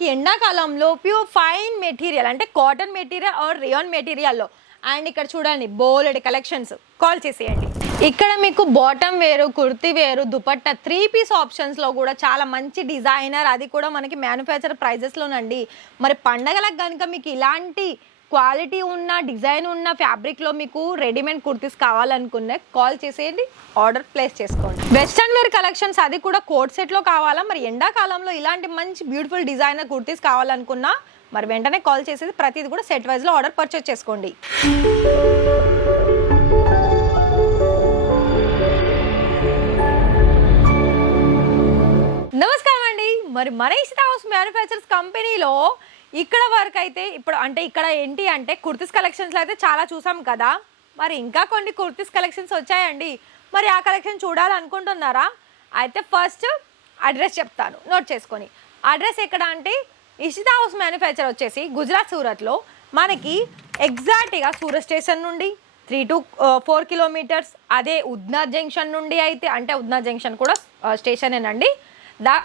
మనకి ఎండాకాలంలో pure fine material అంటే కాటన్ మెటీరియల్ ఆర్ రియాన్ మెటీరియల్లో అండ్ ఇక్కడ చూడండి బోలెడ్ కలెక్షన్స్ కాల్ చేసేయండి. ఇక్కడ మీకు బాటమ్ వేరు, కుర్తీ వేరు, దుపట్టా 3 పీస్ ఆప్షన్స్లో కూడా చాలా మంచి డిజైనర్, అది కూడా మనకి మ్యానుఫ్యాక్చర్ ప్రైజెస్లోనండి. మరి పండగలకు కనుక మీకు ఇలాంటి క్వాలిటీ ఉన్న డిజైన్ ఉన్న ఫ్యాబ్రిక్లో మీకు రెడీమేడ్ కుర్తీస్ కావాలనుకునే కాల్ చేసేయండి, ఆర్డర్ ప్లేస్ చేసుకోండి. వెస్ట్రన్ వేర్ కలెక్షన్స్ అది కూడా కోట్ సెట్లో కావాలా, మరి ఎండాకాలంలో ఇలాంటి మంచి బ్యూటిఫుల్ డిజైనర్ కుర్తీస్ కావాలనుకున్నా మరి వెంటనే కాల్ చేసేది ప్రతిది కూడా సెట్ వైజ్లో ఆర్డర్ పర్చేస్ చేసుకోండి. నమస్కారం అండి. మరి మన ఇషితా హౌస్ మ్యానుఫ్యాక్చర్స్ కంపెనీలో ఇక్కడ వరకు అయితే ఇప్పుడు అంటే ఇక్కడ ఏంటి అంటే కుర్తీస్ కలెక్షన్స్లో అయితే చాలా చూసాం కదా, మరి ఇంకా కొన్ని కుర్తీస్ కలెక్షన్స్ వచ్చాయండి. మరి ఆ కలెక్షన్ చూడాలనుకుంటున్నారా? అయితే ఫస్ట్ అడ్రస్ చెప్తాను, నోట్ చేసుకొని. అడ్రస్ ఎక్కడ అంటే ఇషితా హౌస్ మ్యానుఫ్యాక్చర్ వచ్చేసి గుజరాత్ సూరత్లో మనకి ఎగ్జాక్ట్గా సూరత్ స్టేషన్ నుండి 3 to 4 కిలోమీటర్స్. అదే ఉద్నా జంక్షన్ నుండి అయితే అంటే ఉద్నా జంక్షన్ కూడా స్టేషనేనండి.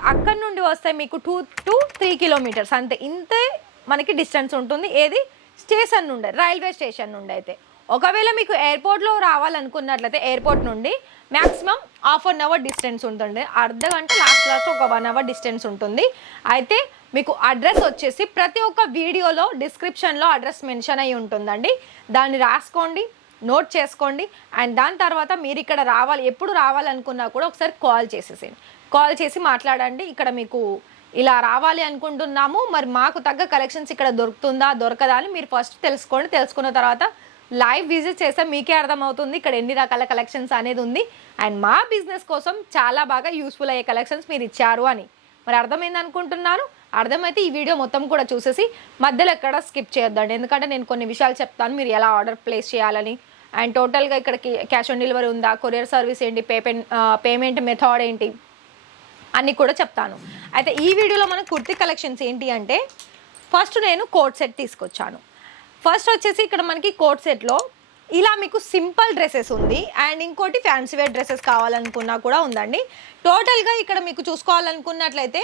అక్కడ నుండి వస్తే మీకు 2 to 3 కిలోమీటర్స్ అంతే, ఇంతే మనకి డిస్టెన్స్ ఉంటుంది. ఏది స్టేషన్ నుండి, రైల్వే స్టేషన్ నుండి. అయితే ఒకవేళ మీకు ఎయిర్పోర్ట్లో రావాలనుకున్నట్లయితే ఎయిర్పోర్ట్ నుండి మ్యాక్సిమం ½ an hour డిస్టెన్స్ ఉంటుంది, అర్ధ గంట లాస్ట్ ఒక 1 hour డిస్టెన్స్ ఉంటుంది. అయితే మీకు అడ్రస్ వచ్చేసి ప్రతి ఒక్క వీడియోలో డిస్క్రిప్షన్లో అడ్రస్ మెన్షన్ అయ్యి ఉంటుందండి, దాన్ని రాసుకోండి, నోట్ చేసుకోండి. అండ్ దాని తర్వాత మీరు ఇక్కడ రావాలి, ఎప్పుడు రావాలనుకున్నా కూడా ఒకసారి కాల్ చేసేసేయండి, కాల్ చేసి మాట్లాడండి. ఇక్కడ మీకు ఇలా రావాలి అనుకుంటున్నాము, మరి మాకు తగ్గ కలెక్షన్స్ ఇక్కడ దొరుకుతుందా దొరకదా అని మీరు ఫస్ట్ తెలుసుకోండి. తెలుసుకున్న తర్వాత లైవ్ విజిట్ చేస్తే మీకే అర్థమవుతుంది ఇక్కడ ఎన్ని రకాల కలెక్షన్స్ అనేది ఉంది. అండ్ మా బిజినెస్ కోసం చాలా బాగా యూస్ఫుల్ అయ్యే కలెక్షన్స్ మీరు ఇచ్చారు అని మరి అర్థమైంది అనుకుంటున్నాను. అర్థమైతే ఈ వీడియో మొత్తం కూడా చూసేసి మధ్యలో ఎక్కడ స్కిప్ చేయొద్దండి, ఎందుకంటే నేను కొన్ని విషయాలు చెప్తాను మీరు ఎలా ఆర్డర్ ప్లేస్ చేయాలని. అండ్ టోటల్గా ఇక్కడ క్యాష్ ఆన్ డెలివరీ ఉందా, కొరియర్ సర్వీస్ ఏంటి, పేమెంట్ మెథడ్ ఏంటి అన్నీ కూడా చెప్తాను. అయితే ఈ వీడియోలో మన కుర్తీ కలెక్షన్స్ ఏంటి అంటే ఫస్ట్ నేను కోట్ సెట్ తీసుకొచ్చాను. ఫస్ట్ వచ్చేసి ఇక్కడ మనకి కోట్ సెట్లో ఇలా మీకు సింపుల్ డ్రెస్సెస్ ఉంది, అండ్ ఇంకోటి ఫ్యాన్సీ వేర్ డ్రెస్సెస్ కావాలనుకున్నా కూడా ఉందండి. టోటల్గా ఇక్కడ మీకు చూసుకోవాలనుకున్నట్లయితే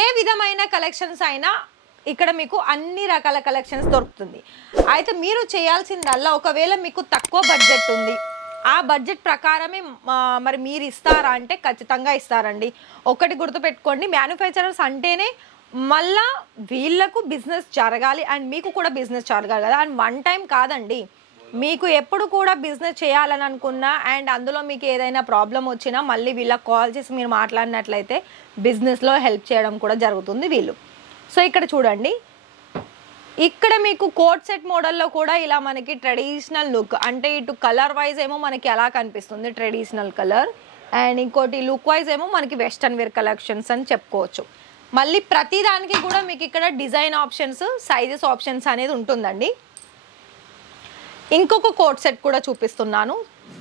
ఏ విధమైన కలెక్షన్స్ అయినా ఇక్కడ మీకు అన్ని రకాల కలెక్షన్స్ దొరుకుతుంది. అయితే మీరు చేయాల్సిందల్లా ఒకవేళ మీకు తక్కువ బడ్జెట్ ఉంది, ఆ బడ్జెట్ ప్రకారమే మరి మీరు ఇస్తారా అంటే ఖచ్చితంగా ఇస్తారండి. ఒకటి గుర్తుపెట్టుకోండి, మ్యానుఫ్యాక్చరర్స్ అంటేనే మళ్ళా వీళ్ళకు బిజినెస్ జరగాలి అండ్ మీకు కూడా బిజినెస్ జరగాలి కదా. అండ్ వన్ టైం కాదండి, మీకు ఎప్పుడు కూడా బిజినెస్ చేయాలని అనుకున్నా అండ్ అందులో మీకు ఏదైనా ప్రాబ్లం వచ్చినా మళ్ళీ వీళ్ళకి కాల్ చేసి మీరు మాట్లాడినట్లయితే బిజినెస్లో హెల్ప్ చేయడం కూడా జరుగుతుంది వీళ్ళు. సో ఇక్కడ చూడండి, ఇక్కడ మీకు కోట్ సెట్ మోడల్లో కూడా ఇలా మనకి ట్రెడిషనల్ లుక్ అంటే ఇటు కలర్ వైజ్ ఏమో మనకి ఎలా కనిపిస్తుంది ట్రెడిషనల్ కలర్, అండ్ ఇంకోటి లుక్ వైజ్ ఏమో మనకి వెస్టర్న్ వేర్ కలెక్షన్స్ అని చెప్పుకోవచ్చు. మళ్ళీ ప్రతి దానికి కూడా మీకు ఇక్కడ డిజైన్ ఆప్షన్స్, సైజెస్ ఆప్షన్స్ అనేది ఉంటుందండి. ఇంకొక కోట్ సెట్ కూడా చూపిస్తున్నాను.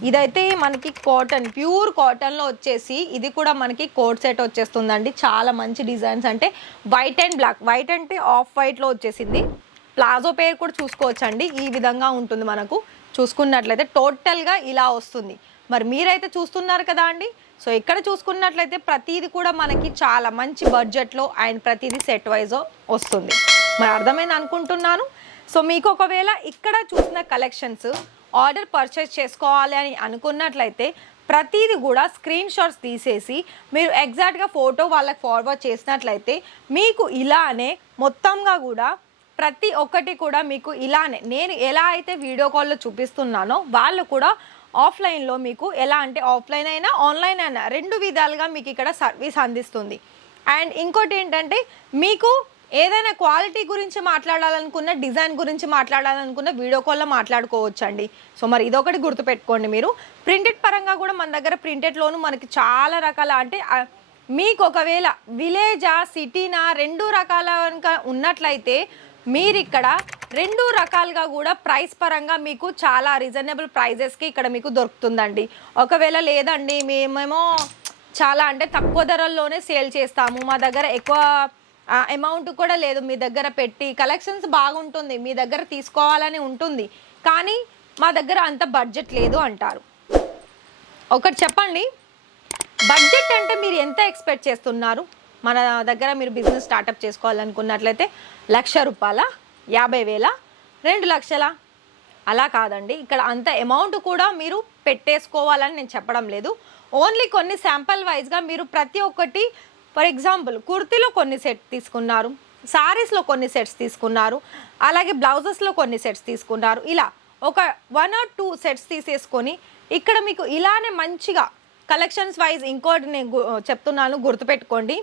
ఇదైతే మనకి కాటన్, ప్యూర్ కాటన్లో వచ్చేసి ఇది కూడా మనకి కోట్ సెట్ వచ్చేస్తుందండి. చాలా మంచి డిజైన్స్ అంటే వైట్ అండ్ బ్లాక్, వైట్ అంటే ఆఫ్ వైట్లో వచ్చేసింది. ప్లాజో పేర్ కూడా చూసుకోవచ్చండి, ఈ విధంగా ఉంటుంది. మనకు చూసుకున్నట్లయితే టోటల్గా ఇలా వస్తుంది. మరి మీరైతే చూస్తున్నారు కదా అండి. సో ఇక్కడ చూసుకున్నట్లయితే ప్రతిదీ కూడా మనకి చాలా మంచి బడ్జెట్లో అండ్ ప్రతిదీ సెట్ వైజ్ వస్తుంది. మరి అర్థమైంది అనుకుంటున్నాను. సో మీకు ఒకవేళ ఇక్కడ చూసిన కలెక్షన్స్ ఆర్డర్ పర్చేస్ చేసుకోవాలి అని అనుకున్నట్లయితే ప్రతిదీ కూడా స్క్రీన్ షాట్స్ తీసేసి మీరు ఎగ్జాక్ట్గా ఫోటో వాళ్ళకి ఫార్వర్డ్ చేసినట్లయితే మీకు ఇలానే మొత్తంగా కూడా ప్రతి ఒక్కటి కూడా మీకు ఇలానే నేను ఎలా అయితే వీడియో కాల్లో చూపిస్తున్నానో వాళ్ళు కూడా ఆఫ్లైన్లో మీకు ఎలా అంటే ఆఫ్లైన్ అయినా ఆన్లైన్ అయినా 2 విధాలుగా మీకు ఇక్కడ సర్వీస్ అందిస్తుంది. అండ్ ఇంకోటి ఏంటంటే మీకు ఏదైనా క్వాలిటీ గురించి మాట్లాడాలనుకున్న, డిజైన్ గురించి మాట్లాడాలనుకున్న వీడియో కాల్లో మాట్లాడుకోవచ్చు అండి. సో మరి ఇదొకటి గుర్తుపెట్టుకోండి. మీరు ప్రింటెడ్ పరంగా కూడా మన దగ్గర ప్రింటెడ్లోనూ మనకి చాలా రకాల అంటే మీకు ఒకవేళ విలేజా సిటీనా 2 రకాల ఉన్నట్లయితే మీరు ఇక్కడ 2 రకాలుగా కూడా ప్రైస్ పరంగా మీకు చాలా రీజనబుల్ ప్రైజెస్కి ఇక్కడ మీకు దొరుకుతుందండి. ఒకవేళ లేదండి మేమేమో చాలా అంటే తక్కువ ధరల్లోనే సేల్ చేస్తాము, మా దగ్గర ఎక్కువ అమౌంట్ కూడా లేదు మీ దగ్గర పెట్టి, కలెక్షన్స్ బాగుంటుంది మీ దగ్గర తీసుకోవాలని ఉంటుంది కానీ మా దగ్గర అంత బడ్జెట్ లేదు అంటారు. ఒకటి చెప్పండి, బడ్జెట్ అంటే మీరు ఎంత ఎక్స్పెక్ట్ చేస్తున్నారు? మన దగ్గర మీరు బిజినెస్ స్టార్టప్ చేసుకోవాలనుకున్నట్లయితే 1,00,000 రూపాయల, 50,000, 2 లక్షల అలా కాదండి. ఇక్కడ అంత అమౌంట్ కూడా మీరు పెట్టేసుకోవాలని నేను చెప్పడం లేదు. ఓన్లీ కొన్ని శాంపుల్ వైజ్గా మీరు ప్రతి ఒక్కటి, ఫర్ ఎగ్జాంపుల్ కుర్తీలో కొన్ని సెట్ తీసుకున్నారు, సారీస్లో కొన్ని సెట్స్ తీసుకున్నారు, అలాగే బ్లౌజెస్లో కొన్ని సెట్స్ తీసుకున్నారు, ఇలా ఒక 1 or 2 సెట్స్ తీసేసుకొని ఇక్కడ మీకు ఇలానే మంచిగా కలెక్షన్స్ వైజ్ ఇంకోటి నేను చెప్తున్నాను, గుర్తుపెట్టుకోండి.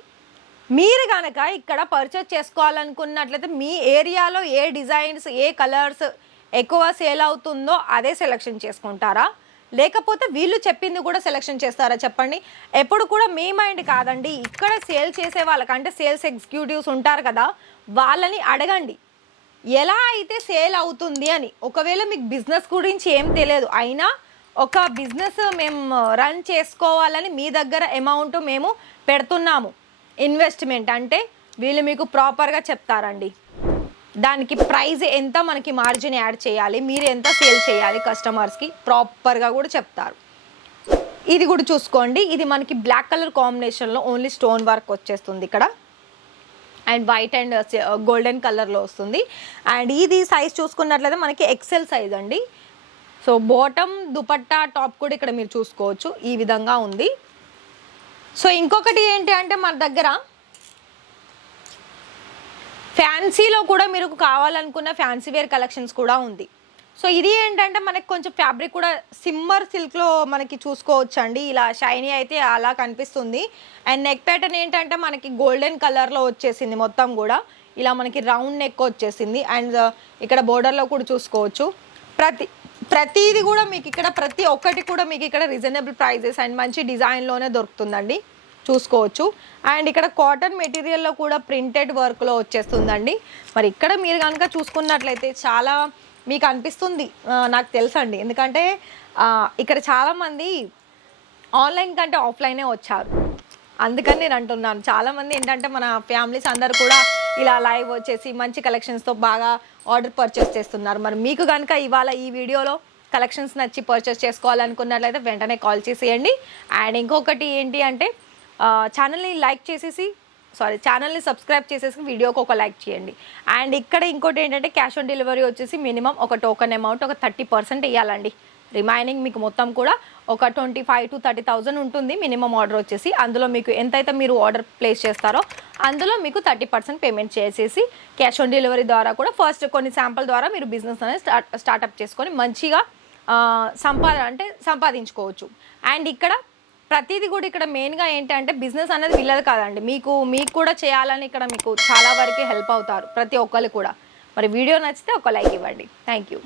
మీరు కనుక ఇక్కడ పర్చేస్ చేసుకోవాలనుకున్నట్లయితే మీ ఏరియాలో ఏ డిజైన్స్, ఏ కలర్స్ ఎక్కువ సేల్ అవుతుందో అదే సెలెక్షన్ చేసుకుంటారా, లేకపోతే వీళ్ళు చెప్పింది కూడా సెలెక్షన్ చేస్తారా చెప్పండి. ఎప్పుడు కూడా మీ మైండ్ కాదండి, ఇక్కడ సేల్ చేసే వాళ్ళకంటే సేల్స్ ఎగ్జిక్యూటివ్స్ ఉంటారు కదా, వాళ్ళని అడగండి ఎలా అయితే సేల్ అవుతుంది అని. ఒకవేళ మీకు బిజినెస్ గురించి ఏం తెలియదు, అయినా ఒక బిజినెస్ మేము రన్ చేసుకోవాలని మీ దగ్గర అమౌంట్ మేము పెడుతున్నాము ఇన్వెస్ట్మెంట్ అంటే వీళ్ళు మీకు ప్రాపర్గా చెప్తారండి. దానికి ప్రైస్ ఎంత, మనకి మార్జిన్ యాడ్ చేయాలి, మీరు ఎంత సేల్ చేయాలి కస్టమర్స్కి ప్రాపర్గా కూడా చెప్తారు. ఇది కూడా చూసుకోండి, ఇది మనకి బ్లాక్ కలర్ కాంబినేషన్లో ఓన్లీ స్టోన్ వర్క్ వచ్చేస్తుంది ఇక్కడ, అండ్ వైట్ అండ్ గోల్డెన్ కలర్లో వస్తుంది. అండ్ ఇది సైజ్ చూసుకున్నట్లయితే మనకి ఎక్సెల్ సైజ్ అండి. సో బాటమ్, దుపట్టా, టాప్ కూడా ఇక్కడ మీరు చూసుకోవచ్చు, ఈ విధంగా ఉంది. సో ఇంకొకటి ఏంటి అంటే మన దగ్గర ఫ్యాన్సీలో కూడా మీరు కావాలనుకున్న ఫ్యాన్సీ వేర్ కలెక్షన్స్ కూడా ఉంది. సో ఇది ఏంటంటే మనకి కొంచెం ఫ్యాబ్రిక్ కూడా సిమ్మర్ సిల్క్లో మనకి చూసుకోవచ్చు అండి, ఇలా షైనీ అయితే అలా కనిపిస్తుంది. అండ్ నెక్ ప్యాటర్న్ ఏంటంటే మనకి గోల్డెన్ కలర్లో వచ్చేసింది, మొత్తం కూడా ఇలా మనకి రౌండ్ నెక్ వచ్చేసింది. అండ్ ఇక్కడ బోర్డర్లో కూడా చూసుకోవచ్చు. ప్రతిది కూడా మీకు ఇక్కడ ప్రతి ఒక్కటి కూడా మీకు ఇక్కడ రీజనబుల్ ప్రైజెస్ అండ్ మంచి డిజైన్లోనే దొరుకుతుందండి, చూసుకోవచ్చు. అండ్ ఇక్కడ కాటన్ మెటీరియల్లో కూడా ప్రింటెడ్ వర్క్లో వచ్చేస్తుందండి. మరి ఇక్కడ మీరు కనుక చూసుకున్నట్లయితే చాలా మీకు అనిపిస్తుంది, నాకు తెలుసండి, ఎందుకంటే ఇక్కడ చాలామంది ఆన్లైన్ కంటే ఆఫ్లైనే వచ్చారు, అందుకని నేను అంటున్నాను. చాలామంది ఏంటంటే మన ఫ్యామిలీస్ అందరు కూడా ఇలా లైవ్ వచ్చేసి మంచి కలెక్షన్స్తో బాగా ఆర్డర్ పర్చేస్ చేస్తున్నారు. మరి మీకు కనుక ఇవాళ ఈ వీడియోలో కలెక్షన్స్ నచ్చి పర్చేస్ చేసుకోవాలనుకున్నట్లయితే వెంటనే కాల్ చేసేయండి. అండ్ ఇంకొకటి ఏంటి అంటే ఛానల్ని సబ్స్క్రైబ్ చేసేసి వీడియోకి ఒక లైక్ చేయండి. అండ్ ఇక్కడ ఇంకోటి ఏంటంటే క్యాష్ ఆన్ డెలివరీ వచ్చేసి మినిమం ఒక టోకెన్ అమౌంట్ ఒక 30% ఇవ్వాలండి. రిమైనింగ్ మీకు మొత్తం కూడా ఒక 25,000 to 30,000 ఉంటుంది మినిమం ఆర్డర్ వచ్చేసి. అందులో మీకు ఎంతైతే మీరు ఆర్డర్ ప్లేస్ చేస్తారో అందులో మీకు 30% పేమెంట్ చేసేసి క్యాష్ ఆన్ డెలివరీ ద్వారా కూడా ఫస్ట్ కొన్ని శాంపుల్ ద్వారా మీరు బిజినెస్ అనేది స్టార్ట్అప్ చేసుకొని మంచిగా సంపాదించుకోవచ్చు. అండ్ ఇక్కడ ప్రతిదీ కూడా ఇక్కడ మెయిన్గా ఏంటంటే బిజినెస్ అనేది వీళ్ళది కాదండి, మీకు కూడా చేయాలని ఇక్కడ మీకు చాలా వరకు హెల్ప్ అవుతారు ప్రతి ఒక్కరు కూడా. మరి వీడియో నచ్చితే ఒక లైక్ ఇవ్వండి. Thank you.